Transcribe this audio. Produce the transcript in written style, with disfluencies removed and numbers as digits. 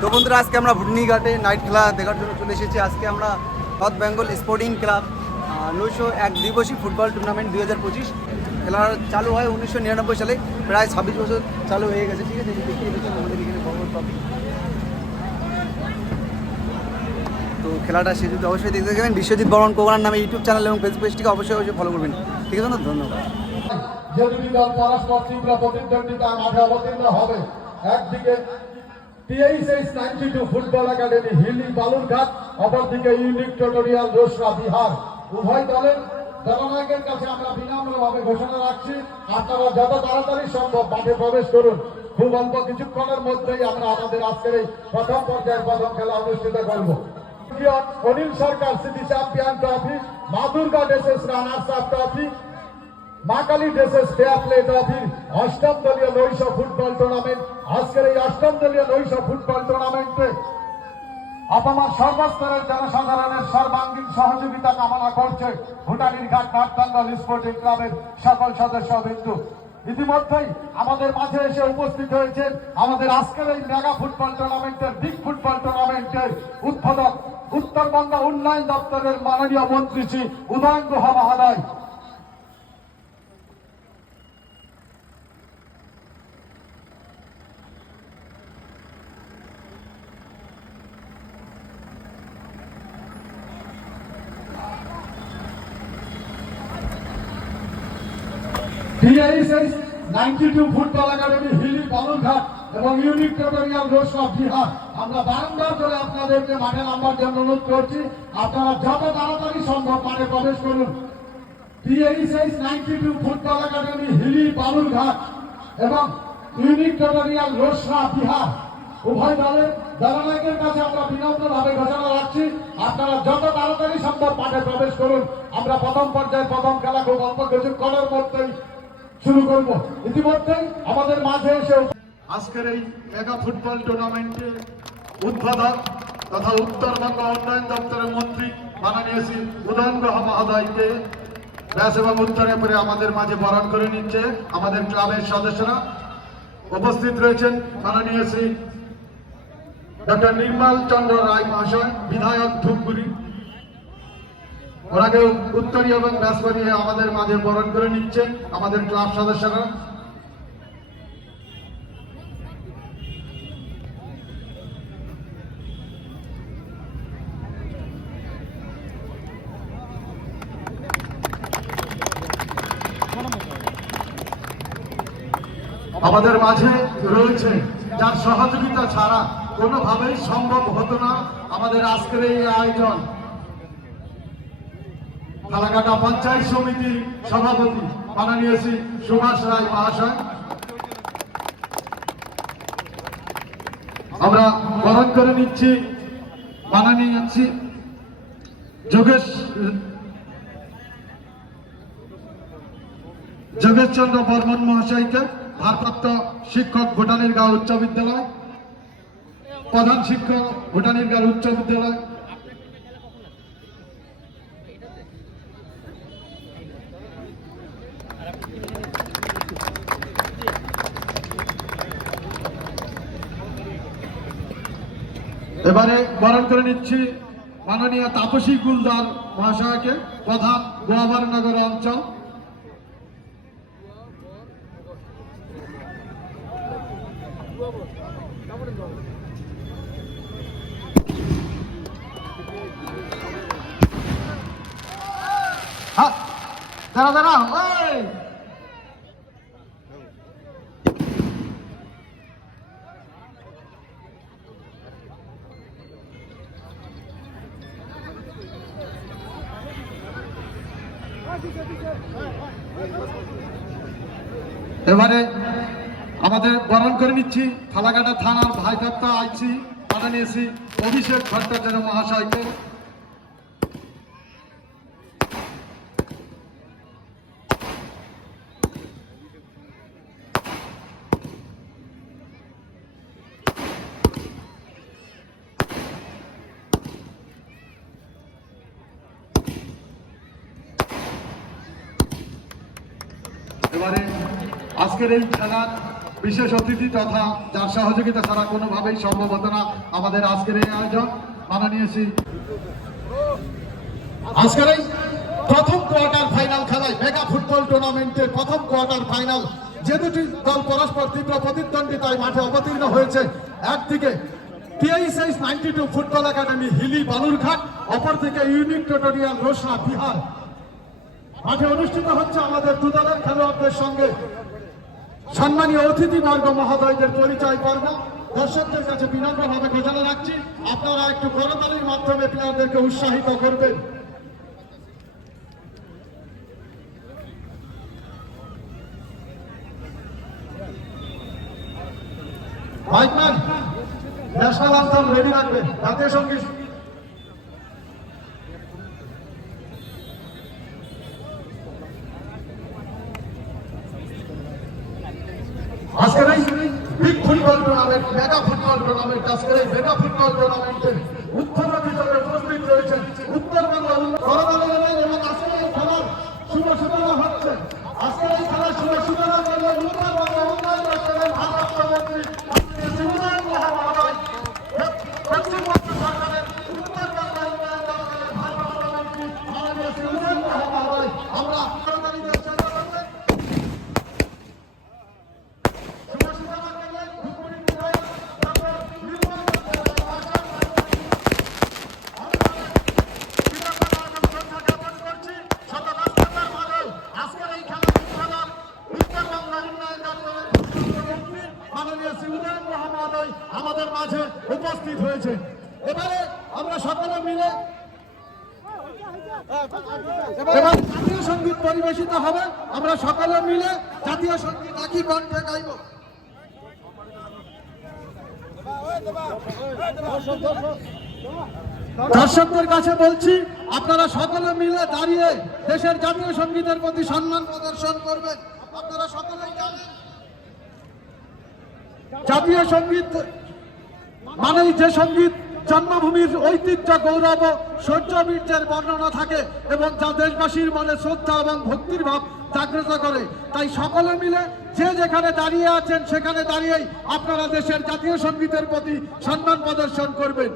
তো বন্ধুরা, আজকে আমরা ভুটনিঘাটে নাইট খেলা দেখার জন্য চলে এসেছি। আজকে আমরা নর্থ বেঙ্গল স্পোর্টিং ক্লাব 901 দিবসী ফুটবল টুর্নামেন্ট 2025 খেলা চালু হয় 1999 সালে। প্রায় 26 বছর চালু হয়ে গেছে। ঠিক আছে, দেখিয়ে দিচ্ছেন আমাদের এখানে বড় টপিক। তো খেলাটা সে যদি অবশ্যই দেখতে দেবেন। বিশ্বজিৎ বর্মন কোবরার নামে ইউটিউব চ্যানেল এবং ফেসবুক পেজটিকে অবশ্যই ফলো করবেন। ঠিক আছে না, ধন্যবাদ। যে দুটি দল পরস্পর তীব্র প্রতিদ্বন্দ্বিতা মাঠে অবতীর্ণ হবে। একদিকে THS 92 football academy Hili Balurghat, অপরদিকে ইউনিক টিউটোরিয়াল রোসরা বিহার। উভয় দলের দলনায়কের কাছে আমরা বিনম্রভাবে ঘোষণা রাখছি, আপনারা যত তাড়াতাড়ি সম্ভব মাঠে প্রবেশ করুন। খুব অল্প কিছুক্ষণের মধ্যেই আমরা আমাদের আজকের এই প্রথম পর্যায়ের প্রথম খেলা অনুষ্ঠিত করব। Anil Sarkar city champion trophy, Madurghat SS runners up trophy, মাকালি ডেসেস ফেয়ার প্লে ট্রফির অষ্টম দলীয় নৈশ ফুটবল টুর্নামেন্ট। আজকের এই অষ্টম দলীয় নৈশ ফুটবল টুর্নামেন্টে আপনার সর্বস্তরের জনসাধারণের সর্বাঙ্গীন সহযোগিতা কামনা করছে ভুটানির ঘাট নর্থ বেঙ্গল স্পোর্টিং ক্লাবের সকল সদস্যবৃন্দ। ইতিমধ্যেই আমাদের মাঝে এসে উপস্থিত হয়েছেন আমাদের আজকের এই মেগা ফুটবল টুর্নামেন্টের বিগ ফুটবল টুর্নামেন্টের উদ্বোধক উত্তরবঙ্গ উন্নয়ন দপ্তরের মাননীয় মন্ত্রী শ্রী উদয়ন গুহা মহোদয়। THS 92 football academy Hili Balurghat এবং ইউনিক টিউটোরিয়াল রোসরা বিহার। আমরা বারংবার করে আপনাদেরকে মাঠে নামবার জন্য অনুরোধ করছি, আপনারা যত তাড়াতাড়ি সম্ভব মাঠে প্রবেশ করুন। THS 92 football academy Hili Balurghat এবং ইউনিক টিউটোরিয়াল রোসরা বিহার। উভয় দলের দলনায়কের কাছে আমরা বিনম্রভাবে ঘোষণা রাখছি, আপনারা যত তাড়াতাড়ি সম্ভব মাঠে প্রবেশ করুন। আমরা প্রথম পর্যায়ের প্রথম খেলা খুব অল্প কিছুক্ষণের মধ্যেই শুরু করব। ইতিমধ্যেই আমাদের মাঝে এসে আজকের এই মেগা ফুটবল টুর্নামেন্টের উদ্বোধক তথা উত্তরবঙ্গ উন্নয়ন দপ্তরের মন্ত্রী মাননীয় শ্রী উদয়ন গুহা মহোদয়কে ব্যাস এবং উত্তরে পরে আমাদের মাঝে বরণ করে নিচ্ছে আমাদের ক্লাবের সদস্যরা। উপস্থিত রয়েছেন মাননীয় শ্রী ডক্টর নির্মল চন্দ্র রায় মহাশয়, বিধায়ক ধূপগুড়ি। ওনাকে উত্তরী এবং ব্যাস করিয়ে আমাদের মাঝে বরণ করে নিচ্ছেন আমাদের ক্লাব সদস্যরা। আমাদের মাঝে রয়েছে যার সহযোগিতা ছাড়া কোনোভাবেই সম্ভব হতো না আমাদের আজকের এই আয়োজন, ফালাকাটা পঞ্চায়েত সমিতির সভাপতি মাননীয় শ্রী সুভাষ রায় মহাশয়। আমরা বরণ করে নিচ্ছি মাননীয় শ্রী যোগেশ চন্দ্র বর্মন মহাশয়কে, ভারপ্রাপ্ত শিক্ষক ভুটানির গাঁও উচ্চ বিদ্যালয়, প্রধান শিক্ষক ভুটানির গাঁও উচ্চ বিদ্যালয়। এবারে বরণ করে নিচ্ছি মাননীয় তাপসী গুলদার মহাশয়কে, প্রধান গোয়াবারনগর অঞ্চল। দাঁড়া দাঁড়া, এবারে আমাদের বরণ করে নিচ্ছি ফালাকাটা থানার ভারপ্রাপ্ত আইসি মাননীয় শ্রী অভিষেক ভট্টাচার্য মহাশয়কে। এবারে আজকের এই খেলার বিশেষ অতিথি তথা যার সহযোগিতা ছাড়া কোনোভাবেই সম্ভব হতো না আমাদের আজকের এই আয়োজন। মাননীয় শ্রী আজকের এই প্রথম কোয়ার্টার ফাইনাল খেলায় মেগা ফুটবল টুর্নামেন্টের প্রথম কোয়ার্টার ফাইনাল যে দুটি দল পরস্পর তীব্র প্রতিদ্বন্দ্বিতায় মাঠে অবতীর্ণ হয়েছে, একদিকে TISH 92 football academy Hili Balurghat, অপরদিকে ইউনিক টিউটোরিয়াল রোশনা বিহার। মাঠে অনুষ্ঠিত হচ্ছে আমাদের দু দলের খেলোয়াড়দের সঙ্গে সম্মানীয় অতিথিবর্গ মহোদয়দের পরিচয় পর্ব। দর্শকদের কাছে বিনম্রভাবে ঘোষণা রাখছি, আপনারা একটু করতালির মাধ্যমে প্লেয়ারদেরকে উৎসাহিত করবেন। মাইকম্যান ন্যাশনাল অ্যান্থেম রেডি রাখবেন, জাতীয় সঙ্গীত। আজকের এই big football tournament, mega football tournament, আজকের এই মেগা ফুটবল টুর্নামেন্টের উদ্বোধক হিসেবে উপস্থিত রয়েছেন উত্তরবঙ্গ এবং আজকের এই খেলার শুভ সূচনা হচ্ছে। আজকের এই খেলার শুভ সূচনা করলেন উত্তরবঙ্গ উন্নয়ন দপ্তরের ভারপ্রাপ্তমন্ত্রী শিবনারায়ণ মহাশয়, পশ্চিমবঙ্গ সরকারের উত্তরবঙ্গ উন্নয়ন দপ্তরের ভারপ্রাপ্তমন্ত্রী মাননীয় শিবনারায়ণ মহাশয়। আমরা সরকারিদের চেষ্টা করবেন আমাদের মাঝে উপস্থিত হয়েছে। এবারে আমরা সকলে মিলে এবার জাতীয় সঙ্গীত পরিবেশিত হবে। আমরা সকলে মিলে জাতীয় সঙ্গীত একই কণ্ঠে গাইব। দর্শকদের কাছে বলছি, আপনারা সকলে মিলে দাঁড়িয়ে দেশের জাতীয় সঙ্গীতের প্রতি সম্মান প্রদর্শন করবেন। আপনারা সকলেই জানেন জাতীয় সঙ্গীত মানেই যে সঙ্গীত জন্মভূমির ঐতিহ্য, গৌরব, শৌর্য, বীর্যের বর্ণনা থাকে এবং যা দেশবাসীর মনে শ্রদ্ধা এবং ভক্তির ভাব জাগ্রত করে। তাই সকলে মিলে যে যেখানে দাঁড়িয়ে আছেন সেখানে দাঁড়িয়েই আপনারা দেশের জাতীয় সঙ্গীতের প্রতি সম্মান প্রদর্শন করবেন।